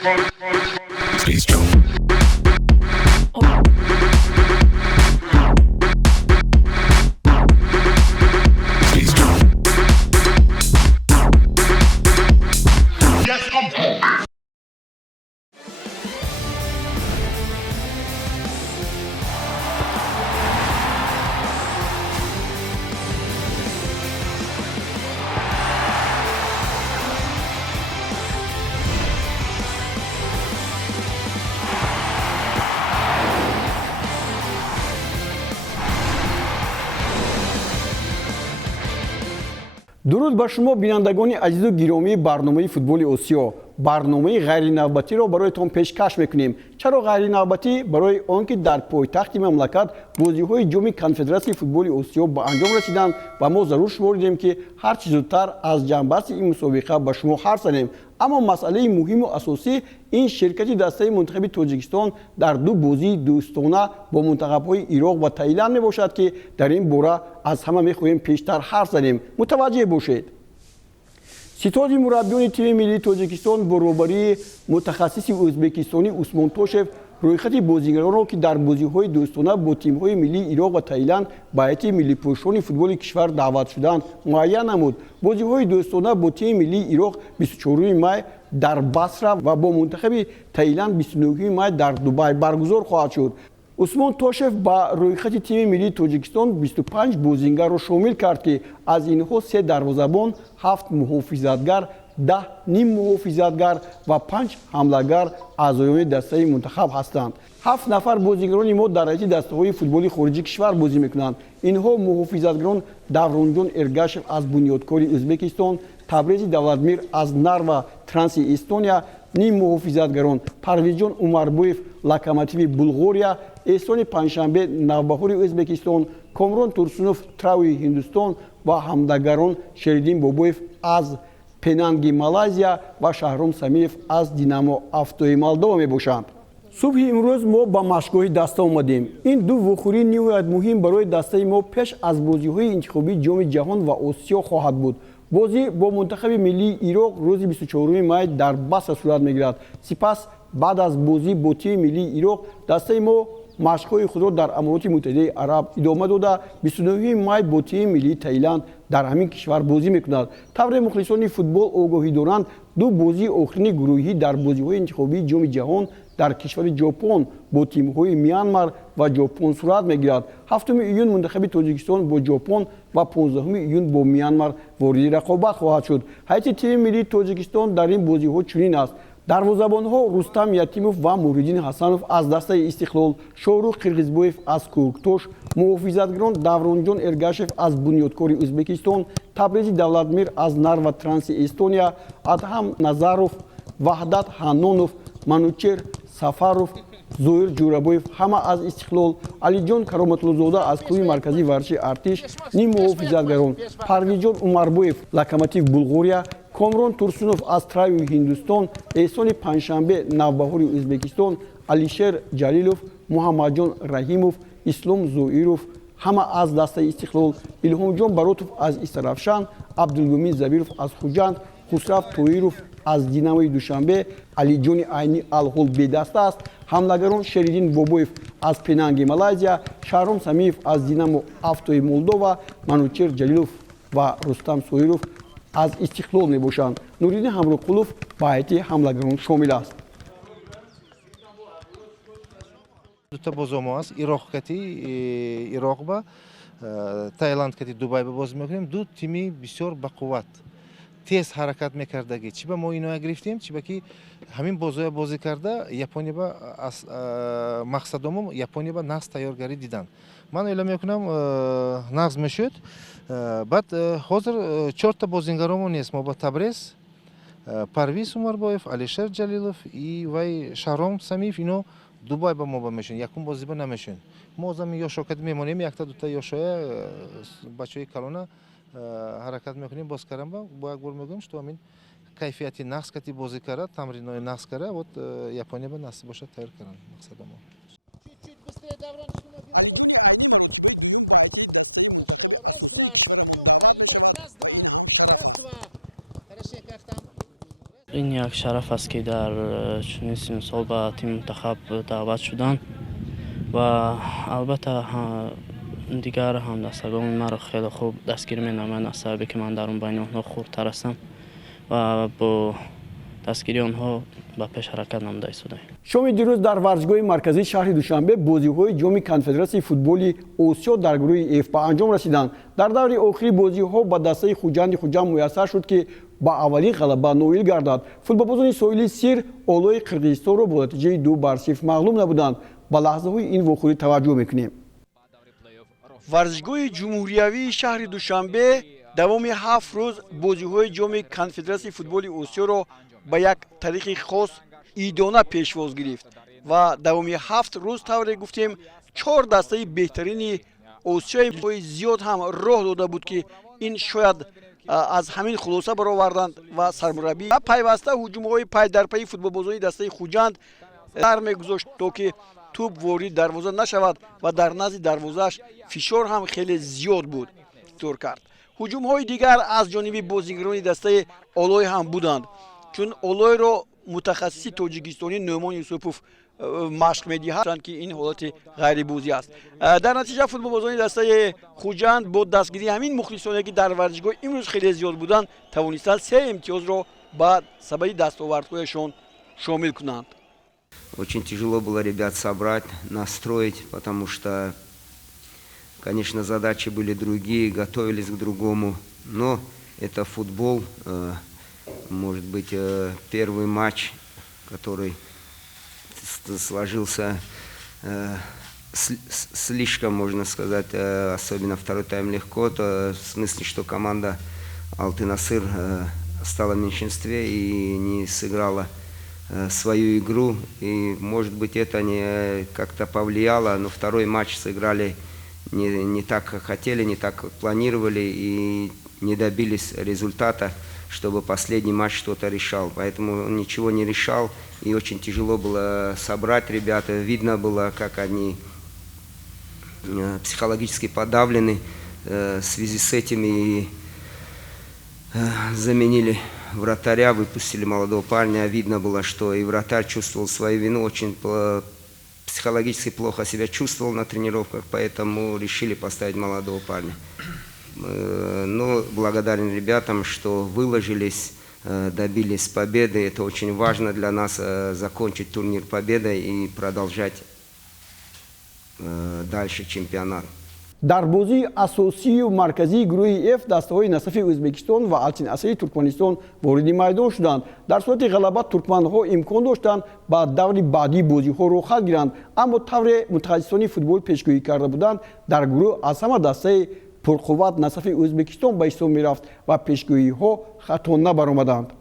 Please don't. Please don't. дуруд ба шумо бинандагони азизу гиромии барномаи футболи осиё. барномаи ғайринавбатиро бароятон пешкаш мекунем. чаро ғайринавбатӣ? Барои он ки дар пойтахти мамлакат бозиҳои ҷоми конфедератсияи футболи осиё ба анҷом расиданд ва мо зарур шуморидем ки ҳар чӣ зудтар аз ҷанбаҳси ин мусобиқа ба шумо ҳарф занем. аммо масъалаи муҳиму асосӣ ин ширкати дастаи мунтахаби тоҷикистон дар ду бозии дӯстона бо мунтахабҳои ироқ ва таиланд мебошад ки дар ин бора аз ҳама мехоҳем пештар ҳарф занем. мутаваҷҷеҳ бошед. ситоди мураббиёни тими миллии тоҷикистон бо роҳбарии мутахассиси ӯзбекистони Усмон Тошев рӯйхати бозигаронро ки дар бозиҳои дӯстона бо тимҳои миллии ироқ ва таиланд ба ҳайати миллипӯшони футболи кишвар даъват шуданд муайян намуд. бозиҳои дӯстона бо тими миллии ироқ 24 май дар Басра ва бо мунтахаби Таиланд 29 май дар Дубай баргузор хоҳад шуд. Усмон Тошев ба рӯйхати тими миллии Тоҷикистон 25 бозингарро шомил кард ки аз инҳо 3 дарвозабон, 7 муҳофизатгар, 10 ниммуҳофизатгар ва 5 ҳамлагар аъзоёни дастаи мунтахаб ҳастанд. 7 нафар бозигарони мо дар ҳайати дастаҳои футболи хориҷи кишвар бозӣ мекунанд. инҳо муҳофизатгарон Давронҷон Эргашев аз Бунёдкори Ӯзбекистон, Табрези Давлатмир аз Нарва Транси Эстония, ниммуҳофизатгарон Парвизҷон Умарбоев Локомотиви Булғория, Эҳсони Панҷшанбе Навбаҳори Ӯзбекистон, Комрон Турсунов Трауи Ҳиндустон ва ҳамдагарон Шеридин Бобоев аз Пенанги Малайзия ва Шаҳром Самиев аз Динамо Автои Молдова мебошанд. субҳи имрӯз мо ба машқгоҳи даста омадем. ин ду вухӯрии ниҳоят муҳим барои дастаи мо пеш аз бозиҳои интихобии ҷоми ҷаҳон ва Осиё хоҳад буд. бозӣ бо мунтахаби миллии Ироқ рӯзи 24 май дар Басра сурат мегирад. сипас баъд аз бозӣ бо тими миллии Ироқ дастаи мо машқҳои худро дар Амороти Муттаҳидаи Араб идома дода 29 май бо тими миллии Таиланд дар ҳамин кишвар бозӣ мекунад. тавре мухлисони футбол огоҳӣ доранд, ду бозии охирини гурӯҳӣ дар бозиҳои интихобии ҷоми ҷаҳон дар кишвари Ҷопон бо тимҳои Мянмар ва Ҷопон сурат мегирад. 7 июн мунтахаби Тоҷикистон бо Ҷопон ва 15 июн бо Мянмар вориди рақобат хоҳад шуд. ҳайати тими миллии Тоҷикистон дар ин бозиҳо чунин аст. дарвозабонҳо Рустам Ятимов ва Муриддин Ҳасанов аз дастаи Истиқлол, Шорух Қирғизбоев аз Кӯктош, муҳофизатгарон Давронҷон Эргашев аз Бунёдкори Ӯзбекистон, Табрези Давлатмир аз Нарва Транси Эстония, Адҳам Назаров, Ваҳдат Ҳанонов, Манучер Сафаров, Зоир Ҷӯрабоев ҳама аз Истиқлол, Алиҷон Кароматуллозода аз Клуби марказии варзиши Артиш, ниммуҳофизатгарон Парвизҷон Умарбоев Локомотив Булғория, Комрон Турсунов аз Трауи Ҳиндустон, Эҳсони Панҷшанбе Навбаҳори Ӯзбекистон, Алишер Ҷалилов, Муҳаммадҷон Раҳимов, Ислом Зоиров ҳама аз дастаи Истиқлол, Илҳомҷон Баротов аз Истарафшан, Абдулмумин Забиров аз Хуҷанд, Хусрав Тоиров аз Динамои Душанбе, Алиҷони Айни алҳол бедаста аст. ҳамлагарон Шеридин Бобоев аз Пенанги Малайзия, Шаҳром Самиев аз Динамо Автои Молдова, Манучер Ҷалилов ва Рустам Соиров аз Истиқлол мебошанд. Нуриддин Ҳамроқулов ба ҳайати ҳамлагарон шомил аст. дута бозомо аст. Ироқ кати Ироқ ба Таиланд кати Дубай ба бозӣ мекунем. ду тими бисёр бақувват тез ҳаракат мекардаги чи ба мо иноя гирифтем, чи ба ки ҳамин бозоя бозӣ карда Япония ба мақсадомон Япония ба нағз тайёргарӣ дидан. ман эълон мекунам нағз мешуд. баъд ҳозир 4 та бозингаромон нест. мо ба Табрез, Парвиз Умарбоев, Алишер Ҷалилов и вай Шаҳром Самиев ино Дубай ба мо ба мешун. Якум бозӣ ба намешун. мо зами ёшокати мемонем, якта дута ёшоя бачаҳои калона ҳаракат мекунем. боз карам бо як бор мегӯям, што ҳамин кайфияти нағз кати бозӣ кара, тамринои нағз кара, вот Япония ба насиб бошад тайёр кардан мақсадам. Чуть-чуть быстрее, Даврон, хорошо, раз-два, чтобы не украли мяч, раз-два, хорошо, как там? این یک شرف است که در چنین سن سال به تیم منتخب دعوت شدن و البته دیگر همدستگان مرا خیلی خوب دستگیر می‌نمایند از سببی که من در اون بین آنها خردتر هستم و با دستگیری آنها به پیش حرکت نموده ایستاده‌ایم. شام دیروز در ورزشگاه مرکزی شهر دوشنبه بازی‌های جام کنفدراسیون فوتبال آسیا در گروه F به انجام رسیدند. در دور آخری بازی‌ها با دسته خوجند میسر شد که با اولین غلبه نویل گردد. فوتبالبازان ساحلی سیر اولای قرقیزستان را با نتیجه 2-0 مغلوب نبودند. با لحظه‌های این واقعه توجه می‌کنیم. ورزشگاه جمهوریوی شهر دوشنبه دوام 7 روز بازی‌های جام کنفدراسیون فوتبال آسیا را به یک طریق خاص ایدانه پیشواز گرفت و دوام 7 روز طور گفتیم 4 دسته بهترین آسیای زیاد هم راه داده بود که این شاید از همین خلاصه برآوردند و سرمربی پیوسته هجوم‌های پای در پای فوتبالبازان دسته خوجند در می‌گذاشت تا که توپ وارد دروازه نشود و در نزد دروازه‌اش فشار هم خیلی زیاد بود طور کرد. هجوم‌های دیگر از جانب بازیگران دسته اولای هم بودند چون اولای را متخصص تاجیکستانی نومان یوسفوف مشق می‌دهند که این حالت غیر بازی است. در نتیجه فوتبالبازان دسته خوجند با دستگیری همین مخلصانی که در ورزشگاه امروز خیلی زیاد بودند توانستند 3 امتیاز را بعد سبب دستاوردهایشان شامل کنند. Очень тяжело было ребят собрать, настроить, потому что, конечно, задачи были другие, готовились к другому. Но это футбол, может быть, первый матч, который сложился слишком, можно сказать, особенно второй тайм легко, то в смысле, что команда Алты-Насыр стала в меньшинстве и не сыграла свою игру, и может быть это не как-то повлияло, но второй матч сыграли не так, как хотели, не так, как планировали, и не добились результата, чтобы последний матч что-то решал. Поэтому он ничего не решал, и очень тяжело было собрать ребята. Видно было, как они психологически подавлены. В связи с этим и заменили вратаря, выпустили молодого парня. Видно было, что и вратарь чувствовал свою вину, очень психологически плохо себя чувствовал на тренировках, поэтому решили поставить молодого парня. Но благодарен ребятам, что выложились, добились победы. Это очень важно для нас закончить турнир победой и продолжать дальше чемпионат. در بازی اساسی و مرکزی گروه F دسته‌های نصفی ازبکستان و التین اسری ترکمنستان وارد میدان شدند. در صورت غلبت ترکمن‌ها امکان داشتند با دور بعدی بازی‌ها رو خط گیرند، اما طور متخصصان فوتبال پیشگویی کرده بودند در گروه از همه دسته پرقوت نصفی ازبکستان به استان میرفت و پیشگویی‌ها خطا نبرآمدند.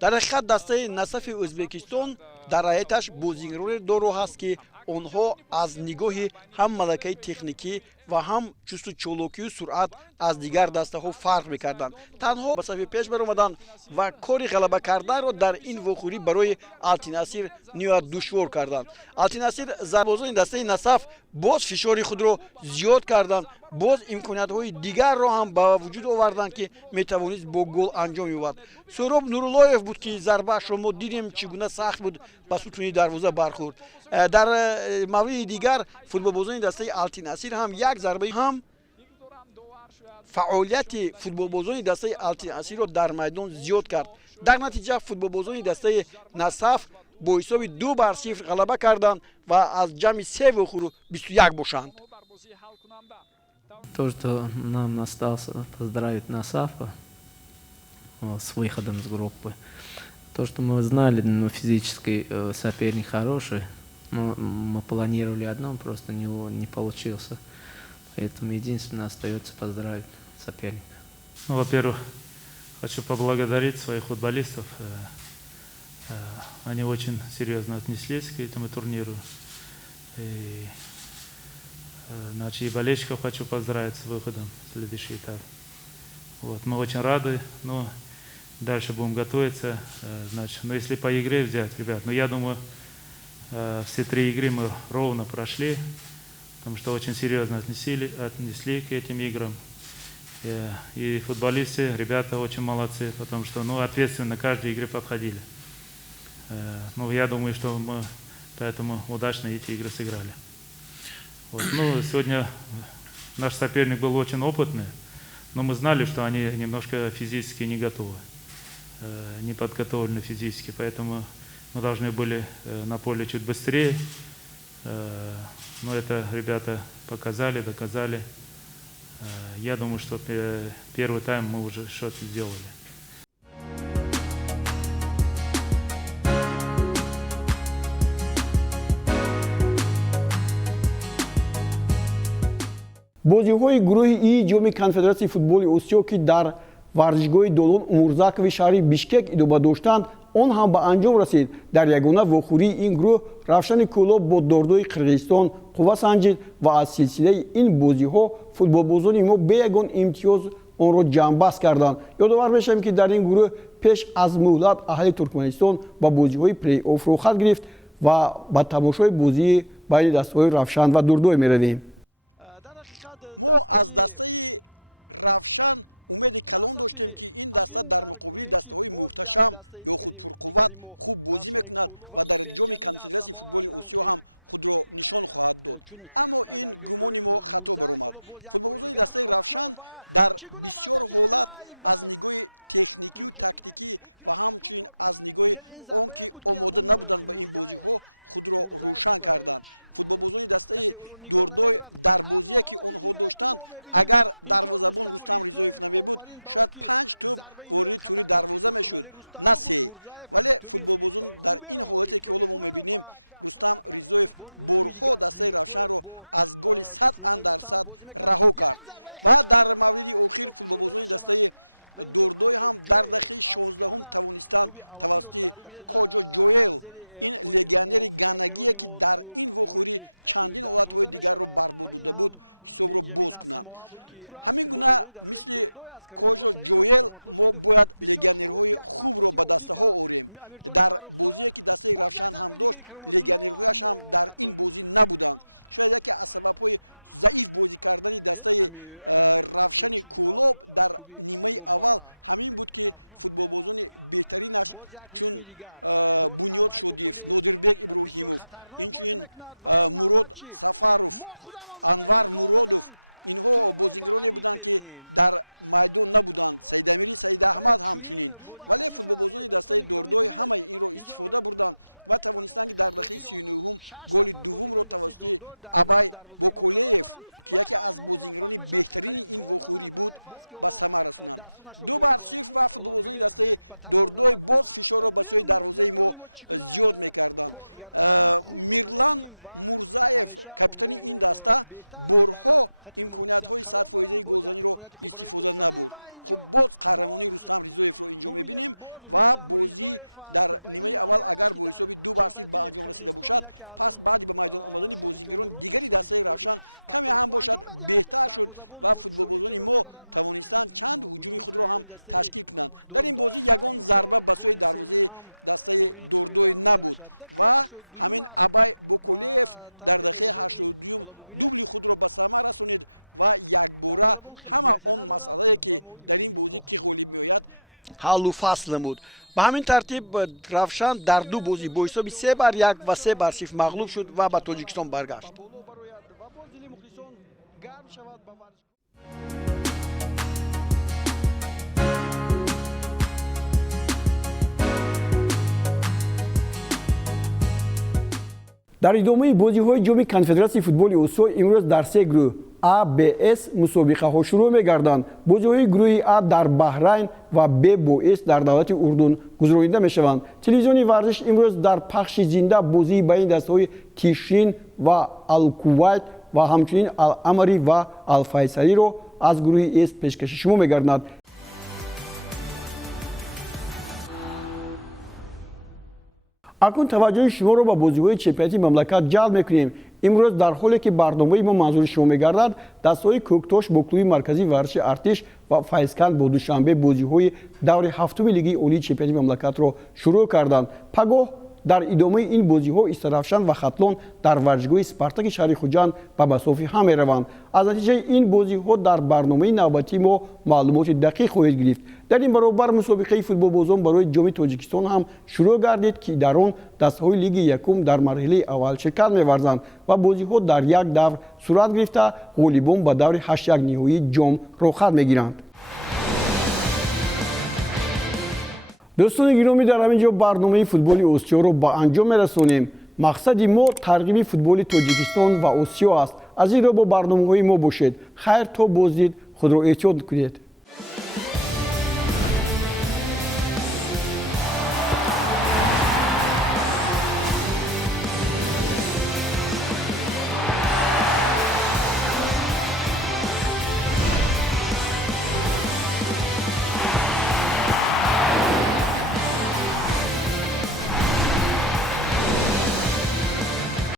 در حقیقت دسته نصف ازبکستان در حیاتش بازیگران دارو هست که آنها از نگاه هم ملکه تکنیکی و هم چست و چالاکی و سرعت از دیگر دسته ها فرق میکردند. تنها به صفحه پیش برآمدند و کار غلبه کردن را در این واخوری برای التیناسیر نهایت دشوار کردند. التیناسیر ضربازان دسته نصف باز فشار خود را زیاد کردند، باز امکانات های دیگر را هم به وجود آوردند که میتوانست با گل انجام یابد. سهراب نوراللهیف بود که ضربه شما دیدیم چگونه سخت بود به ستون دروازه برخورد. در مورد دیگر فوتبالبازان دسته التیناسیر هم یک ضربه هم فعالیت فوتبالبازان دسته التیناسیر را در میدان زیاد کرد. در نتیجه فوتبالبازان دسته نصف با حساب 2-0 غلبه کردند و از جمع 3 واخور 21 باشند. То, что нам осталось поздравить Насафа с выходом из группы. То, что мы знали, физический соперник хороший, мы планировали одно, просто не получился. Поэтому единственное остается поздравить соперника. Во-первых, хочу поблагодарить своих футболистов. Они очень серьезно отнеслись к этому турниру. И болельщиков хочу поздравить с выходом в следующий этап. Вот, мы очень рады, но дальше будем готовиться. Значит, но если по игре взять, ребят, я думаю, все 3 игры мы ровно прошли, потому что очень серьезно отнесли к этим играм. И футболисты, ребята очень молодцы, потому что ответственно к каждой игре подходили. Я думаю, что мы поэтому удачно эти игры сыграли. Сегодня наш соперник был очень опытный, но мы знали, что они немножко физически не готовы, не подготовлены физически, поэтому мы должны были на поле чуть быстрее. Но это ребята показали, доказали. Я думаю, что первый тайм мы уже что-то сделали. бозиҳои гурӯҳи И ҷоми конфедератсияи футболи осиё ки дар варзишгоҳи Долон Умурзакови шаҳри Бишкек идома доштанд, он ҳам ба анҷом расид. Дар ягона вохӯрии ин гурӯҳ Равшани Кӯлоб бо Дордои Қирғизистон қувва санҷид ва аз силсилаи ин бозиҳо футболбозони мо бе ягон имтиёз онро ҷамъбаст карданд. Ёдовар мешавем, ки дар ин гурӯҳ пеш аз муҳлат аҳли Туркманистон ба бозиҳои плей-оффро хат гирифт ва ба тамошои бозии байни дастаҳои Равшан ва Дордой меравем. همچنین در گروهی که باز یک دسته دیگری ما رفشانی کوکوان بنجامین اسما چون در یو دوره مرزایف و باز یک بار دیگر کاتیو و چگونه وضعیت خلای باز اینجا این ضربه بود که همون مرزایف کسی او رو نگاه نمی‌دارد، اما حالت دیگری که ما می‌بینیم اینجا رستم ریزدویف آفرین با او که ضربه نهایت خطرناکی پرسنلی رستم بود. مرزایف توی خوبه رو با هجومی دیگر ریزدویف با پرسنلی رستم بازی می‌کند. یک ضربه خطرناک با اینجا شده نشود و اینجا کود جویل از گانا توی اولین رو در بیاد از زیر پای محافظتگران ما تو بوریدی توی در برده میشود و این هم بنجامین اسما بود که راست بازی دسته دوردوی از کرمانتلو سعیدوف بسیار خوب یک پرتوسی عالی با امیرجان فرخزاد، باز یک ضربه دیگه کرمانتلو اما خطا بود. امیرجان فرخزاد چیگونه توی خوب رو با باز یک هجومی دیگر، باز عبای گوکولی بسیار خطرناک بازی میکند و این نوبت چی؟ ما خودمون برای گل زدن توپ رو به حریف میدهیم و یک چنین بازی کثیف است. دوستان گرامی ببینید اینجا خطاگی رو 6 نفر بازیکن دسته دوردور در دروازه ما قرار دارند و به آنها موفق میشن خرید گل زنند. حیف است که دستونش رو ببینید به تکرار نزد. ببینید محافظتگران ما چگونه کار خوب رو نمیبینیم و همیشه آنها بهتر در خط محافظت قرار دارند. باز یک امکانیت خوب برای گل زدن و اینجا باز ببینید باز رستم ریزدویف است و این نظریه است که در جنبت قرغیزستان یکی از اون شادی جمهورات انجام میدهد. دروازه‌بان با دشواری تو رو می‌دارد. هجومی فوتبالی دسته دوردوی و اینجا گل سوم هم گلی توری دروازه بشد. دقیقه شد دوم است و تبریک می‌دهیم. این بالا ببینید دروازه‌بان خیلی بازی ندارد و ما این بازی رو باختیم. حالو فصل بود. به همین ترتیب رفشان در دو بازی با حساب 3-1 و 3-0 مغلوب شد و به تاجیکستان برگشت. در ادامه بازی‌های جام کنفدراسیای فوتبال اسیو امروز در سه گروه A, B, S مسابقه‌ها شروع می‌گردند. بازی‌های گروه A در بحرین و B با S در دولت اردن گذرانیده می‌شوند. تلویزیون ورزش امروز در پخش زنده بازی بین دسته‌های تیشین و الکویت و همچنین الامری و الفیصلی را از گروه S پیشکش شما می‌گردد. اکنون توجه شما را به بازی‌های چمپیوناتی مملکت جلب می‌کنیم. امروز در حالی که برنامه ما منظور شما می‌گردد، دسته‌های کوکتاش با کلوب مرکزی ورزش ارتش و فیضکند با دوشنبه بازی‌های دور هفتم لیگ عالی چمپیوناتی مملکت را شروع کردند. پگاه дар идомаи ин бозиҳо Истаравшан ва Хатлон дар варзишгоҳи Спартаки шаҳри Хуҷанд ба масофи ҳам мераванд. Аз натиҷаи ин бозиҳо дар барномаи навбатӣ мо маълумоти дақиқ хоҳед гирифт. Дар ин баробар мусобиқаи футболбозон барои ҷоми Тоҷикистон ҳам шурӯъ гардид, ки дар он дастаҳои лиги якум дар марҳилаи аввал ширкат меварзанд ва бозиҳо дар як давр сурат гирифта, ғолибон ба даври 8 ниҳоии ҷом рохат мегиранд. дӯстони гиромӣ, дар ҳамин ҷо барномаи футболи Осиёро ба анҷом мерасонем. мақсади мо тарғиби футболи Тоҷикистон ва Осиё аст. аз ин ро бо барномаҳои мо бошед. хайр то боздид, худро эҳтиёт кунед.